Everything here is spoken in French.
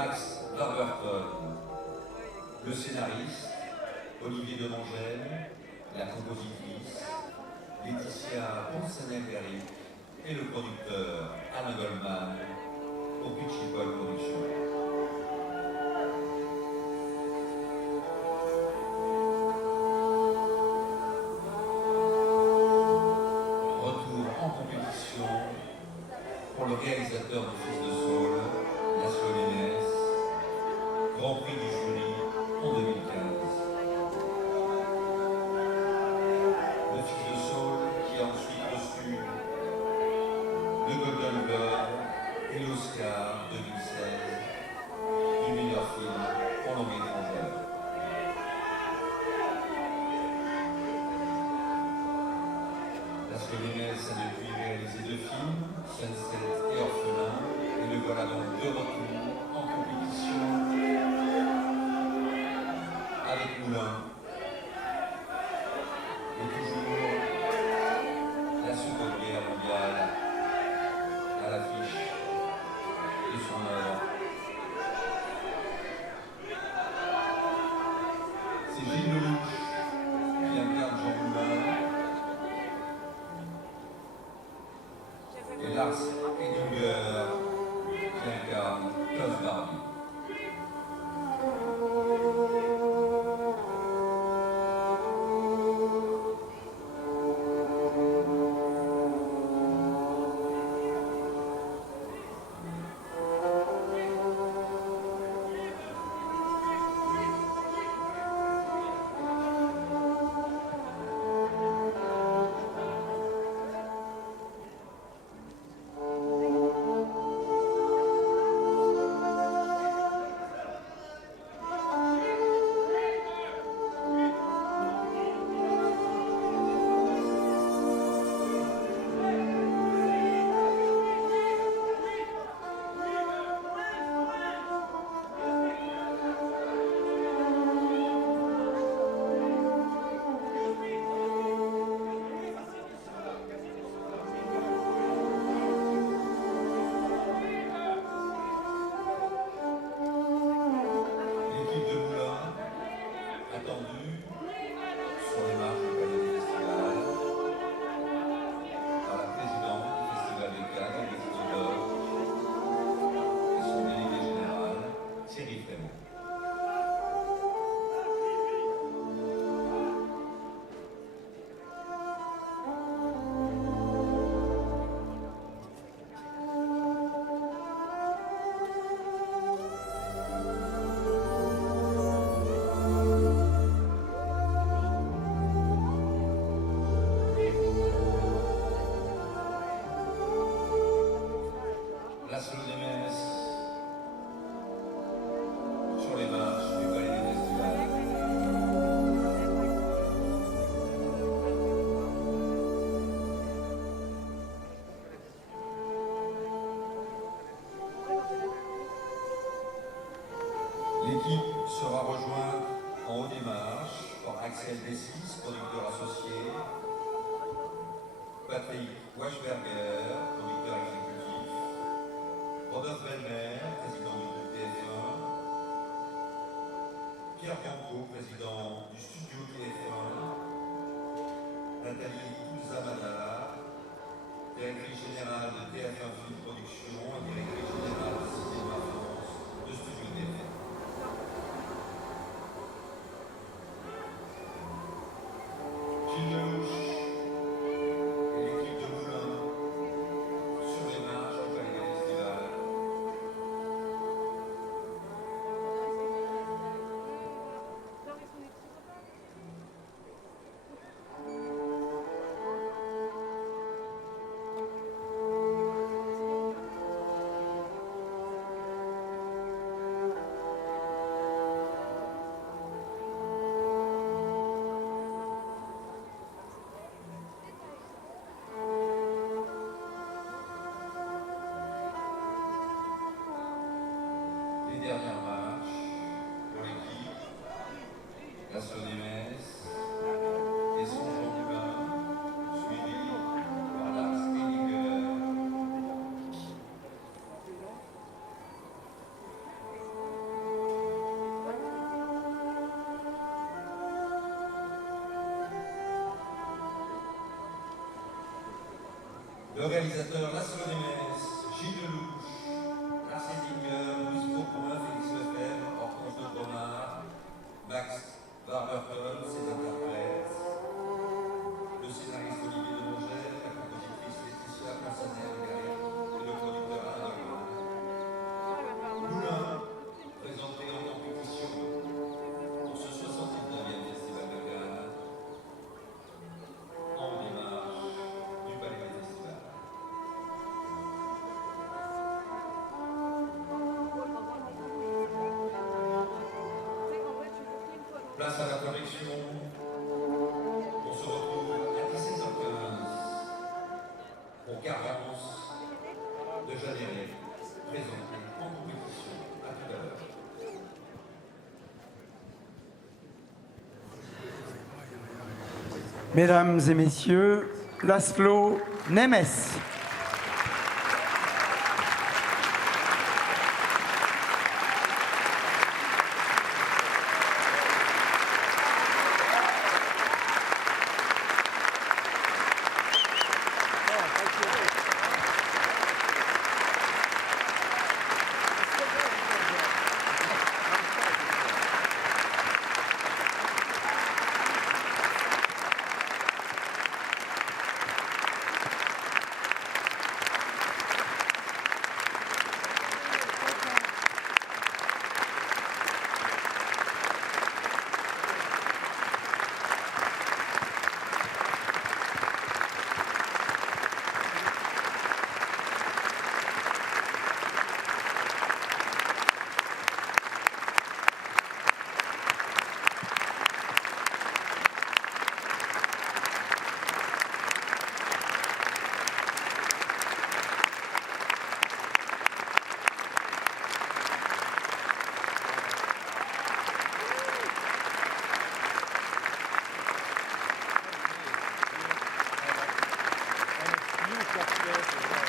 Max Warburton, le scénariste, Olivier Demangène, la compositrice, Laetitia Ponsanel-Berry et le producteur Alain Goldman au Pitchy Boy Productions. Retour en compétition pour le réalisateur de Fils de Saul, Laszlo Nemes, Grand Prix du jury en 2015. Le Fils de Saul qui a ensuite reçu le Golden Globe et l'Oscar 2016 du meilleur film en langue étrangère. Laszlo Nemes a depuis réalisé 2 films, Sunset et Orphelin, et le voilà donc de retour en compétition avec Moulin. Et toujours la Seconde Guerre mondiale à l'affiche de son œuvre. C'est Gilles Lelouch qui incarne Jean Moulin et Lars Edinger qui incarne Klaus Barbie. Laszlo Nemes sur les marches du Palais des Festivals. L'équipe sera rejointe en haut des marches par Axel Dessis, producteur associé, Patrick Wachberger, producteur exécutif, Rodolphe Belmer, président du groupe TF1, Pierre Bianco, président du studio TF1, Nathalie Toulza-Madala, directrice générale de TF1 Film Production et directrice générale de Cinéma France de Studio TF1. Gilles Lelouch et l'équipe de Moulin sur les marches du Palais des Festivals. Les dernières marches pour l'équipe, Laszlo Nemes et son Jean Moulin, suivi par Lars Edinger. le réalisateur Laszlo Nemes, Gilles Lelouch, Lars Eidinger, Louis Beaupoint, Félix Lefebvre, Hortense de Bromard, Max Warburton, ses interprètes, le scénariste Olivier de Longère, la compositrice Laetitia Massanet-Garry et le producteur Alain Armand. Moulin, présenté en compétition pour ce 69e Festival de Cannes, en démarche du Palais des Festivals. Place à la correction. On se retrouve à 17h15 pour Carvance de Jeanne, présenté en compétition. À tout à l'heure. Mesdames et messieurs, Laszlo Nemes. New